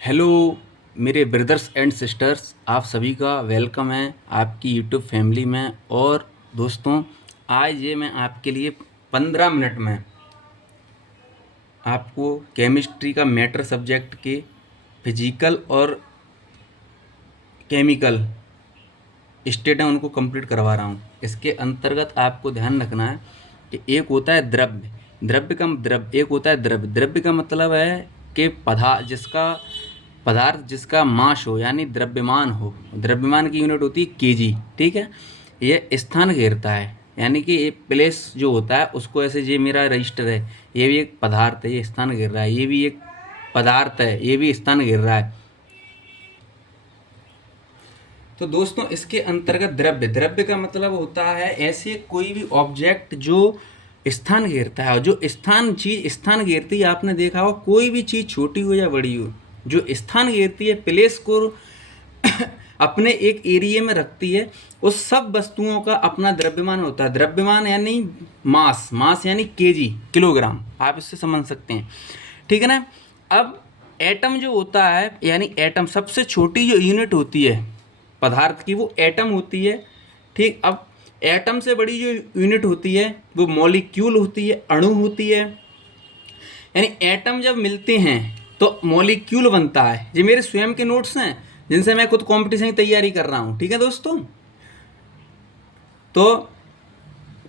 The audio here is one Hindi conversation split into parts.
हेलो मेरे ब्रदर्स एंड सिस्टर्स, आप सभी का वेलकम है आपकी यूट्यूब फैमिली में। और दोस्तों, आज ये मैं आपके लिए 15 मिनट में आपको केमिस्ट्री का मैटर सब्जेक्ट के फिजिकल और केमिकल स्टेट हैं उनको कंप्लीट करवा रहा हूँ। इसके अंतर्गत आपको ध्यान रखना है कि एक होता है द्रव्य, एक होता है द्रव्य। द्रव्य का मतलब है कि पदार्थ जिसका मास हो, यानी द्रव्यमान हो। द्रव्यमान की यूनिट होती है केजी, ठीक है। ये स्थान घेरता है, यानी कि ये प्लेस जो होता है उसको, ऐसे ये मेरा रजिस्टर है, ये भी एक पदार्थ है, ये स्थान घेर रहा है। ये भी एक पदार्थ है, ये भी स्थान घेर रहा है। तो दोस्तों, इसके अंतर्गत द्रव्य का मतलब होता है ऐसे कोई भी ऑब्जेक्ट जो स्थान घेरता है। और जो चीज स्थान घेरती है, आपने देखा हो कोई भी चीज़ छोटी हो या बड़ी हो, जो स्थान घेरती है, प्लेस को अपने एक एरिया में रखती है, उस सब वस्तुओं का अपना द्रव्यमान होता है। द्रव्यमान यानी मास यानी केजी, किलोग्राम, आप इससे समझ सकते हैं, ठीक है ना। अब एटम जो होता है, यानी एटम सबसे छोटी जो यूनिट होती है पदार्थ की, वो एटम होती है, ठीक। अब एटम से बड़ी जो यूनिट होती है वो मॉलिक्यूल होती है, अणु होती है। यानी एटम जब मिलते हैं तो मॉलिक्यूल बनता है। ये मेरे स्वयं के नोट्स हैं जिनसे मैं खुद कंपटीशन की तैयारी कर रहा हूँ, ठीक है दोस्तों। तो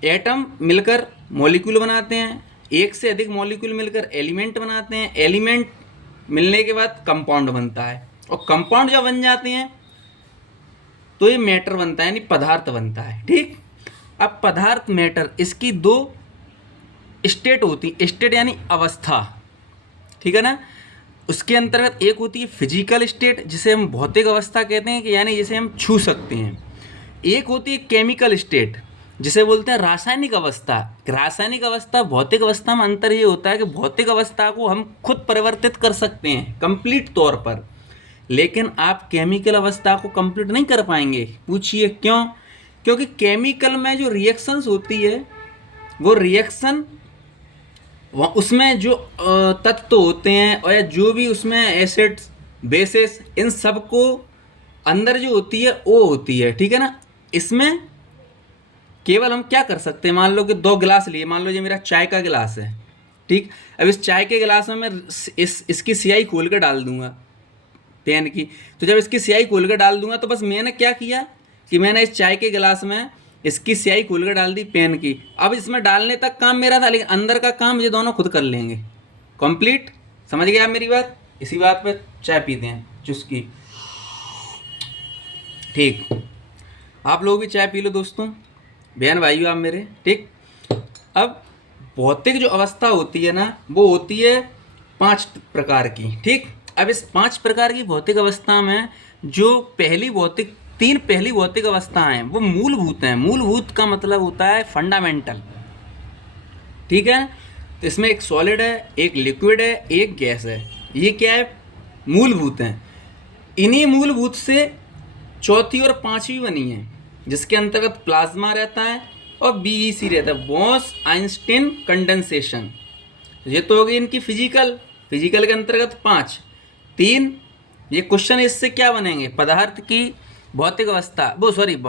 एटम मिलकर मॉलिक्यूल बनाते हैं, एक से अधिक मॉलिक्यूल मिलकर एलिमेंट बनाते हैं, एलिमेंट मिलने के बाद कंपाउंड बनता है, और कंपाउंड जब बन जाते हैं तो ये मैटर बनता है, यानी पदार्थ बनता है, ठीक। अब पदार्थ, मैटर, इसकी दो स्टेट होती, स्टेट यानी अवस्था, ठीक है ना। उसके अंतर्गत एक होती है फिजिकल स्टेट, जिसे हम भौतिक अवस्था कहते हैं, कि यानी जिसे हम छू सकते हैं। एक होती है केमिकल स्टेट, जिसे बोलते हैं रासायनिक अवस्था। रासायनिक अवस्था, भौतिक अवस्था में अंतर ये होता है कि भौतिक अवस्था को हम खुद परिवर्तित कर सकते हैं कंप्लीट तौर पर, लेकिन आप केमिकल अवस्था को कंप्लीट नहीं कर पाएंगे। पूछिए क्यों? क्योंकि केमिकल में जो रिएक्शंस होती है, वो रिएक्शन उसमें जो तत्व होते हैं, और या जो भी उसमें एसिड्स, बेसिस, इन सब को अंदर जो होती है वो होती है, ठीक है ना। इसमें केवल हम क्या कर सकते हैं, मान लो कि 2 गिलास लिए, मान लो ये मेरा चाय का गिलास है, ठीक। अब इस चाय के गिलास में मैं इसकी स्याही खोल कर डाल दूंगा पेन की। तो जब इसकी स्याही खोल कर डाल दूंगा, तो बस मैंने क्या किया कि मैंने इस चाय के गिलास में इसकी स्याही खोल कर डाल दी पेन की। अब इसमें डालने तक काम मेरा था, लेकिन अंदर का काम ये दोनों खुद कर लेंगे कंप्लीट। समझ गए आप मेरी बात? इसी बात पे चाय पीते हैं, चुस्की, ठीक। आप लोग भी चाय पी लो दोस्तों, बहन भाइयों आप मेरे, ठीक। अब भौतिक जो अवस्था होती है ना, वो होती है 5 प्रकार की, ठीक। अब इस 5 प्रकार की भौतिक अवस्था में जो तीन पहली भौतिक अवस्थाएं हैं वो मूलभूत हैं। मूलभूत का मतलब होता है फंडामेंटल, ठीक है। तो इसमें एक सॉलिड है, एक लिक्विड है, एक गैस है। ये क्या है? मूलभूत हैं। इन्हीं मूलभूत से चौथी और पांचवी बनी है, जिसके अंतर्गत प्लाज्मा रहता है और बीईसी रहता है, बॉस आइंस्टीन कंडेंसेशन। ये तो हो गई इनकी फिजिकल के अंतर्गत 5। 3 ये क्वेश्चन, इससे क्या बनेंगे? पदार्थ की भौतिक अवस्था,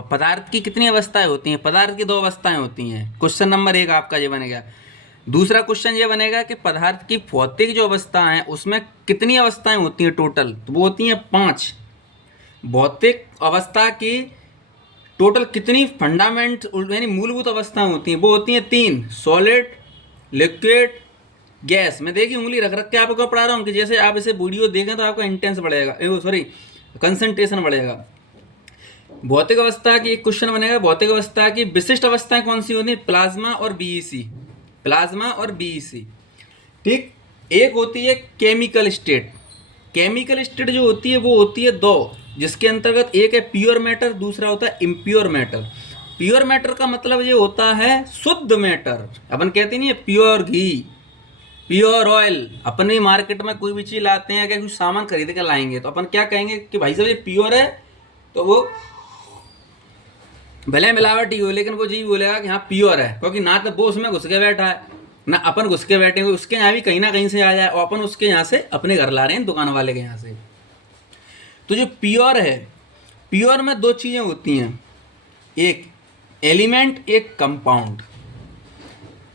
पदार्थ की कितनी अवस्थाएं होती हैं? पदार्थ की 2 अवस्थाएं होती हैं। क्वेश्चन नंबर 1 आपका ये बनेगा। दूसरा क्वेश्चन ये बनेगा कि पदार्थ की भौतिक जो अवस्था है उसमें कितनी अवस्थाएं होती हैं टोटल? तो वो होती हैं 5। भौतिक अवस्था की टोटल कितनी फंडामेंट यानी मूलभूत अवस्थाएं होती हैं? वो होती हैं 3, सॉलिड, लिक्विड, गैस। मैं देखिए उंगली रख रख के आपको पढ़ा रहा हूँ कि जैसे आप इसे वीडियो देखें तो आपका इंटेंस बढ़ेगा, कंसंट्रेशन बढ़ेगा। भौतिक अवस्था की एक क्वेश्चन बनेगा, भौतिक अवस्था की विशिष्ट अवस्थाएं कौन सी होती है? प्लाज्मा और बीईसी, ठीक। एक होती है केमिकल स्टेट। केमिकल स्टेट जो होती है वो होती है 2, जिसके अंतर्गत एक है प्योर मैटर, दूसरा होता है इम्प्योर मैटर। प्योर मैटर का मतलब ये होता है शुद्ध मैटर। अपन कहते नहीं है प्योर घी, प्योर ऑयल। अपने मार्केट में कोई भी चीज़ लाते हैं, अगर कुछ सामान खरीद के लाएंगे तो अपन क्या कहेंगे कि भाई साहब ये प्योर है, तो वो भले मिलावटी हो लेकिन वो जी बोलेगा कि हाँ प्योर है, क्योंकि ना तो वो उसमें घुस के बैठा है, ना अपन घुस के बैठे, उसके यहाँ भी कहीं ना कहीं से आ जाए, और अपन उसके यहाँ से अपने घर ला रहे हैं, दुकान वाले के यहाँ से। तो जो प्योर है, प्योर में दो चीज़ें होती हैं, एक एलिमेंट, एक कंपाउंड।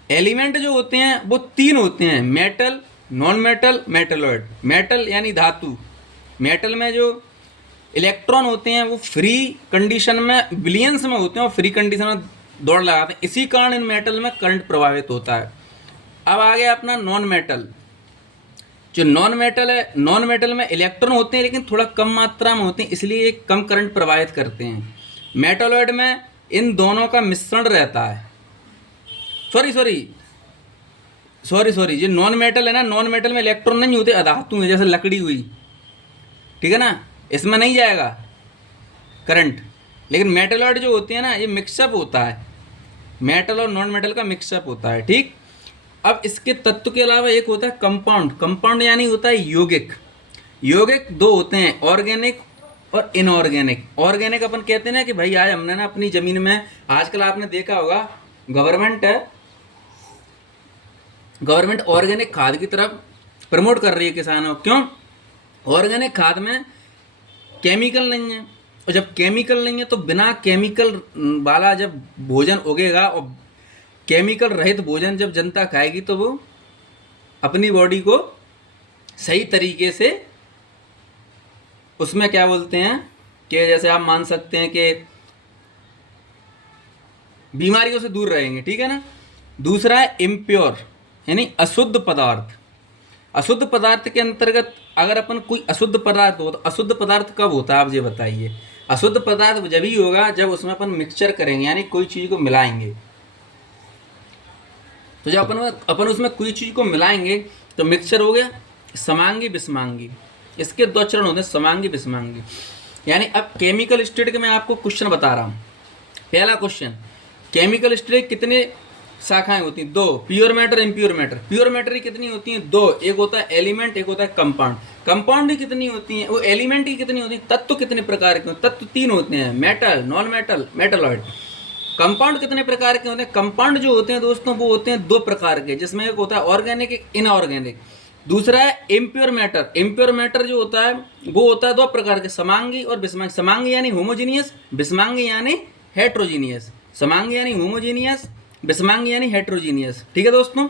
एलिमेंट जो होते हैं वो तीन होते हैं, metal, non metal, metalloid. Metal यानी धातु। मेटल में जो इलेक्ट्रॉन होते हैं वो फ्री कंडीशन में बिलियंस में होते हैं और फ्री कंडीशन में दौड़ लगाते हैं, इसी कारण इन मेटल में करंट प्रभावित होता है। अब आ गया अपना नॉन मेटल। जो नॉन मेटल है, नॉन मेटल में इलेक्ट्रॉन होते हैं लेकिन थोड़ा कम मात्रा में होते हैं, इसलिए ये कम करंट प्रवाहित करते हैं। मेटलॉइड में इन दोनों का मिश्रण रहता है। सॉरी, जो नॉन मेटल है ना, नॉन मेटल में इलेक्ट्रॉन नहीं होते, अधातु है, जैसे लकड़ी हुई, ठीक है ना, इसमें नहीं जाएगा करंट। लेकिन मेटलॉइड जो होते हैं ना, ये मिक्सअप होता है, मेटल और नॉन मेटल का मिक्सअप होता है, ठीक। अब इसके तत्व के अलावा एक होता है कंपाउंड। कंपाउंड यानी होता है यौगिक। यौगिक दो होते हैं, ऑर्गेनिक और इनऑर्गेनिक। ऑर्गेनिक अपन कहते हैं ना कि भाई आज हमने ना अपनी ज़मीन में, आजकल आपने देखा होगा गवर्नमेंट ऑर्गेनिक खाद की तरफ प्रमोट कर रही है किसानों। क्यों? ऑर्गेनिक खाद में केमिकल नहीं है, और जब केमिकल नहीं है तो बिना केमिकल वाला जब भोजन उगेगा और केमिकल रहित भोजन जब जनता खाएगी तो वो अपनी बॉडी को सही तरीके से उसमें क्या बोलते हैं कि जैसे आप मान सकते हैं कि बीमारियों से दूर रहेंगे, ठीक है ना। दूसरा है इम्प्योर यानी अशुद्ध पदार्थ। अशुद्ध पदार्थ के अंतर्गत अगर अपन कोई अशुद्ध पदार्थ हो तो अशुद्ध पदार्थ कब होता है आप ये बताइए। अशुद्ध पदार्थ जब ही होगा जब उसमें अपन मिक्सचर करेंगे, यानी कोई चीज़ को मिलाएंगे। तो जब अपन उसमें कोई चीज़ को मिलाएंगे तो मिक्सचर हो गया समांगी विषमांगी। इसके दो चरण होते हैं, समांगी विषमांगी। यानी अब केमिकल स्टेट के मैं आपको क्वेश्चन बता रहा हूँ। पहला क्वेश्चन, केमिकल स्टेट कितने शाखाएं होती हैं? दो, pure matter, impure matter. Pure matter की कितनी होती हैं? दो, एक होता है एलिमेंट, एक होता है कंपाउंड। कंपाउंड की कितनी होती हैं? वो एलिमेंट की कितनी होती है? तत्व कितने प्रकार के? तत्व तीन होते हैं, metal, non metal, metalloid. Compound कितने प्रकार के होते हैं? कंपाउंड जो होते हैं दोस्तों वो होते हैं दो प्रकार के, जिसमें एक होता है ऑर्गेनिक, एक इनऑर्गेनिक। दूसरा है इम्प्योर मैटर। इम्प्योर मैटर जो होता है वो होता है दो प्रकार के, समांगी और विषमांगी। समांगी यानी होमोजीनियस, विषमांगी यानी हेट्रोजीनियस। समांगी यानी होमोजीनियस, विषमांगी यानी हेट्रोजीनियस। ठीक है दोस्तों,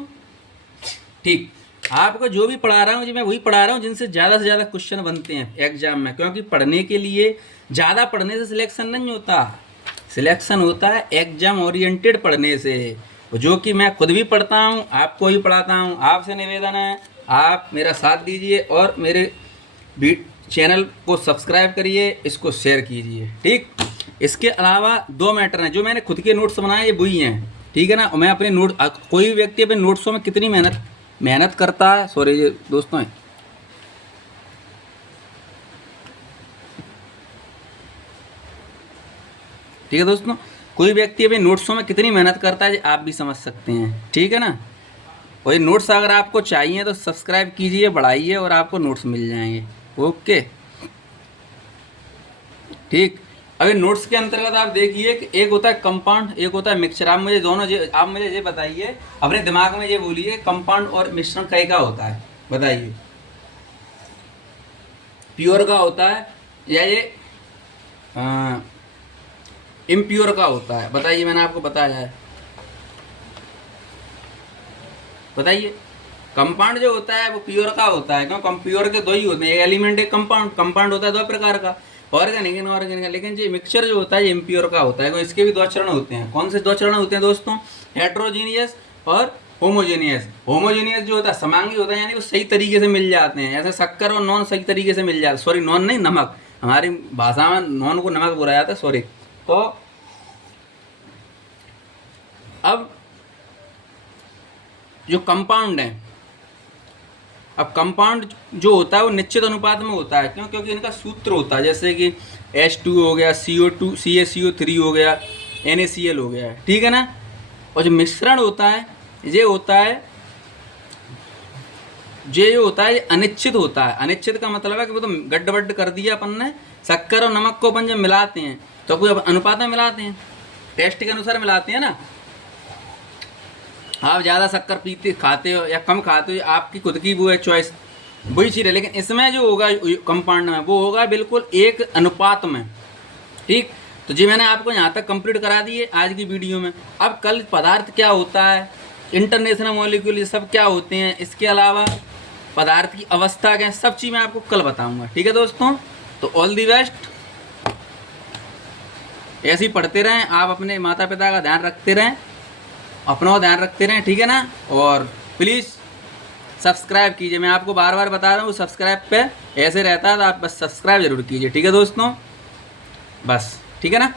ठीक। आपको जो भी पढ़ा रहा हूँ जी मैं वही पढ़ा रहा हूँ जिनसे ज़्यादा से ज़्यादा क्वेश्चन बनते हैं एग्जाम में, क्योंकि पढ़ने के लिए ज़्यादा पढ़ने से सिलेक्शन नहीं होता। सिलेक्शन होता है एग्जाम ओरिएंटेड पढ़ने से, जो कि मैं खुद भी पढ़ता हूँ, आपको भी पढ़ाता हूँ। आपसे निवेदन है आप मेरा साथ दीजिए और मेरे चैनल को सब्सक्राइब करिए, इसको शेयर कीजिए, ठीक। इसके अलावा दो मैटर हैं जो मैंने खुद के नोट्स बनाए, ये वही हैं, ठीक है ना। मैं अपने नोट, कोई भी व्यक्ति अपने नोट्सों में कितनी मेहनत करता है, सॉरी दोस्तों, ठीक है दोस्तों, कोई व्यक्ति अपने नोट्सों में कितनी मेहनत करता है आप भी समझ सकते हैं, ठीक है ना। वही नोट्स अगर आपको चाहिए तो सब्सक्राइब कीजिए, बढ़ाइए और आपको नोट्स मिल जाएंगे, ओके, ठीक। अभी नोट्स के अंतर्गत आप देखिए कि एक होता है कंपाउंड, एक होता है मिक्सचर। आप मुझे ये बताइए, अपने दिमाग में ये बोलिए कंपाउंड और मिश्रण कई का होता है, बताइए। प्योर का होता है या ये इम्प्योर का होता है, बताइए। मैंने आपको बताया है, बताइए। कंपाउंड जो होता है वो प्योर का होता है, क्यों? प्योर के दो ही होते हैं, एक एलिमेंट, एक कंपाउंड। कंपाउंड होता है दो प्रकार का, ऑर्गेनिक, इनऑर्गेनिक। लेकिन जो मिक्सचर जो होता है ये इम्प्योर का होता है, तो इसके भी दो चरण होते हैं। कौन से दो चरण होते हैं दोस्तों? हेट्रोजीनियस और होमोजीनियस। होमोजीनियस जो होता है समांगी होता है, यानी वो सही तरीके से मिल जाते हैं, ऐसे शक्कर और नॉन सही तरीके से मिल जाते, सॉरी नॉन नहीं, नमक, हमारी भाषा में नॉन को नमक बोला जाता है, सॉरी। तो अब जो कंपाउंड है, अब कंपाउंड जो होता है वो निश्चित अनुपात में होता है, क्यों? क्योंकि इनका सूत्र होता है, जैसे कि H2 हो गया, CO2, CaCO3 हो गया, NaCl हो गया, ठीक है ना। और जो मिश्रण होता है ये होता है, ये अनिश्चित होता है। अनिश्चित का मतलब है कि वो तो गड्ढ कर दिया अपन ने, शक्कर और नमक को अपन जब मिलाते हैं तो कोई अनुपात में मिलाते हैं, टेस्ट के अनुसार मिलाते हैं ना। आप ज़्यादा शक्कर पीते खाते हो या कम खाते हो, आपकी खुद की वो है चॉइस, वही चीज़ है, लेकिन इसमें जो होगा कंपाउंड में वो होगा बिल्कुल एक अनुपात में। ठीक, तो जी मैंने आपको यहाँ तक कंप्लीट करा दी है आज की वीडियो में। अब कल पदार्थ क्या होता है, इंटरनेशनल मॉलिक्यूल ये सब क्या होते हैं, इसके अलावा पदार्थ की अवस्था क्या है, सब चीज़ मैं आपको कल बताऊंगा। ठीक है दोस्तों, तो ऑल दी बेस्ट। ऐसे ही पढ़ते रहें आप, अपने माता पिता का ध्यान रखते रहें, अपना ध्यान रखते रहें, ठीक है ना। और प्लीज़ सब्सक्राइब कीजिए, मैं आपको बार बार बता रहा हूँ सब्सक्राइब पे ऐसे रहता है, तो आप बस सब्सक्राइब जरूर कीजिए। ठीक है दोस्तों, बस ठीक है ना।